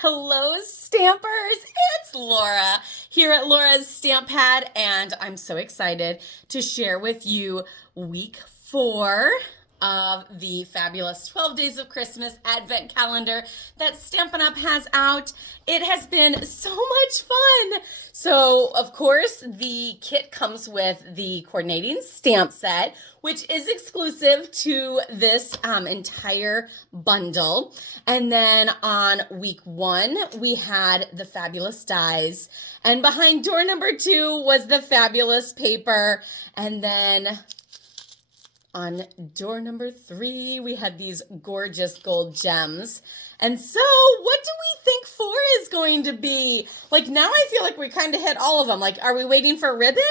Hello, Stampers! It's Laura here at LaurasStampPad, and I'm so excited to share with you week 4 of the fabulous 12 Days of Christmas Advent calendar that Stampin' Up! Has out. It has been so much fun. So, of course, the kit comes with the coordinating stamp set, which is exclusive to this entire bundle. And then on week 1, we had the fabulous dies. And behind door number 2 was the fabulous paper. And then on door number 3, we had these gorgeous gold gems. And so, what do we think 4 is going to be? Like, now I feel like we kind of hit all of them. Like, are we waiting for ribbon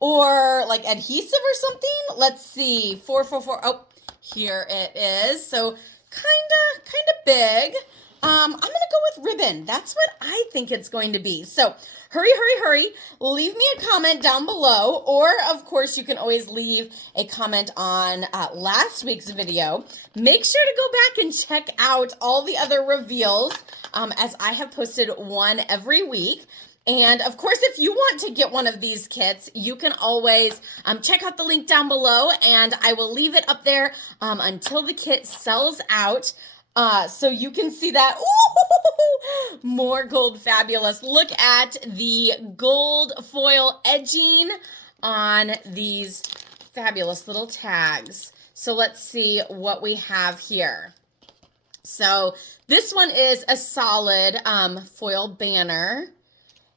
or like adhesive or something? Let's see. 4, 4, 4. Oh, here it is. So, kind of big. I'm going to go with ribbon. That's what I think it's going to be. So, hurry. Leave me a comment down below. Or, of course, you can always leave a comment on last week's video. Make sure to go back and check out all the other reveals as I have posted one every week. And, of course, if you want to get one of these kits, you can always check out the link down below. And I will leave it up there until the kit sells out. So you can see that. Ooh, more gold fabulous. Look at the gold foil edging on these fabulous little tags. So let's see what we have here. So this one is a solid foil banner.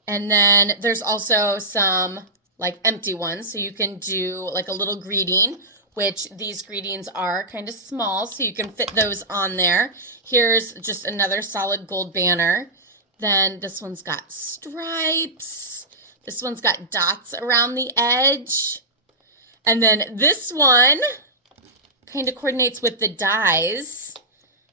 And then there's also some like empty ones. So you can do like a little greeting, which these greetings are kind of small, so you can fit those on there. Here's just another solid gold banner. Then this one's got stripes. This one's got dots around the edge. And then this one kind of coordinates with the dies.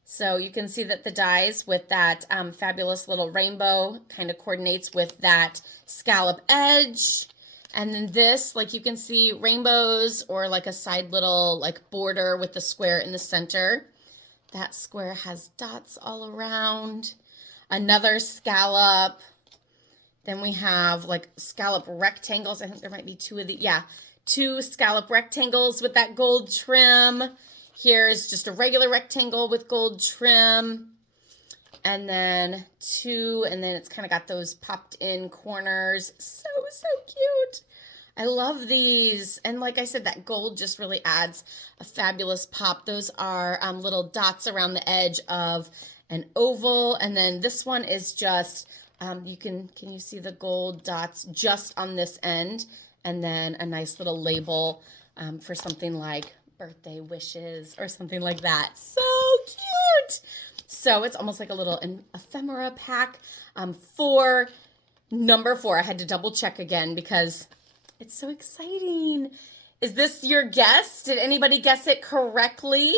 So you can see that the dies with that fabulous little rainbow kind of coordinates with that scallop edge. And then this, like you can see rainbows or like a side little like border with the square in the center. That square has dots all around. Another scallop. Then we have like scallop rectangles. I think there might be 2 of the, yeah, 2 scallop rectangles with that gold trim. Here's just a regular rectangle with gold trim. And then 2, and then it's kind of got those popped in corners. So cute. I love these. And like I said, that gold just really adds a fabulous pop. Those are little dots around the edge of an oval. And then this one is just, can you see the gold dots just on this end? And then a nice little label for something like birthday wishes or something like that. So cute. So it's almost like a little ephemera pack for number 4. I had to double check again because it's so exciting. Is this your guess? Did anybody guess it correctly?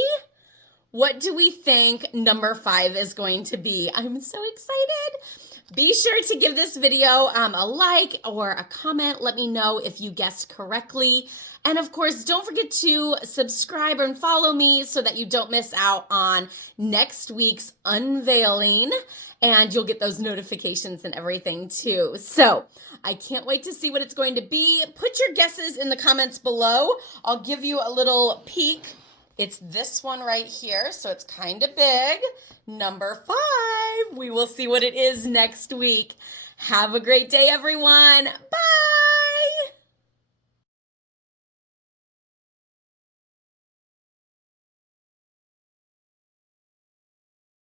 What do we think number 5 is going to be? I'm so excited. Be sure to give this video a like or a comment. Let me know if you guessed correctly. And of course, don't forget to subscribe and follow me so that you don't miss out on next week's unveiling. And you'll get those notifications and everything too. So I can't wait to see what it's going to be. Put your guesses in the comments below. I'll give you a little peek. It's this one right here, so it's kind of big. Number 5. We will see what it is next week. Have a great day, everyone. Bye.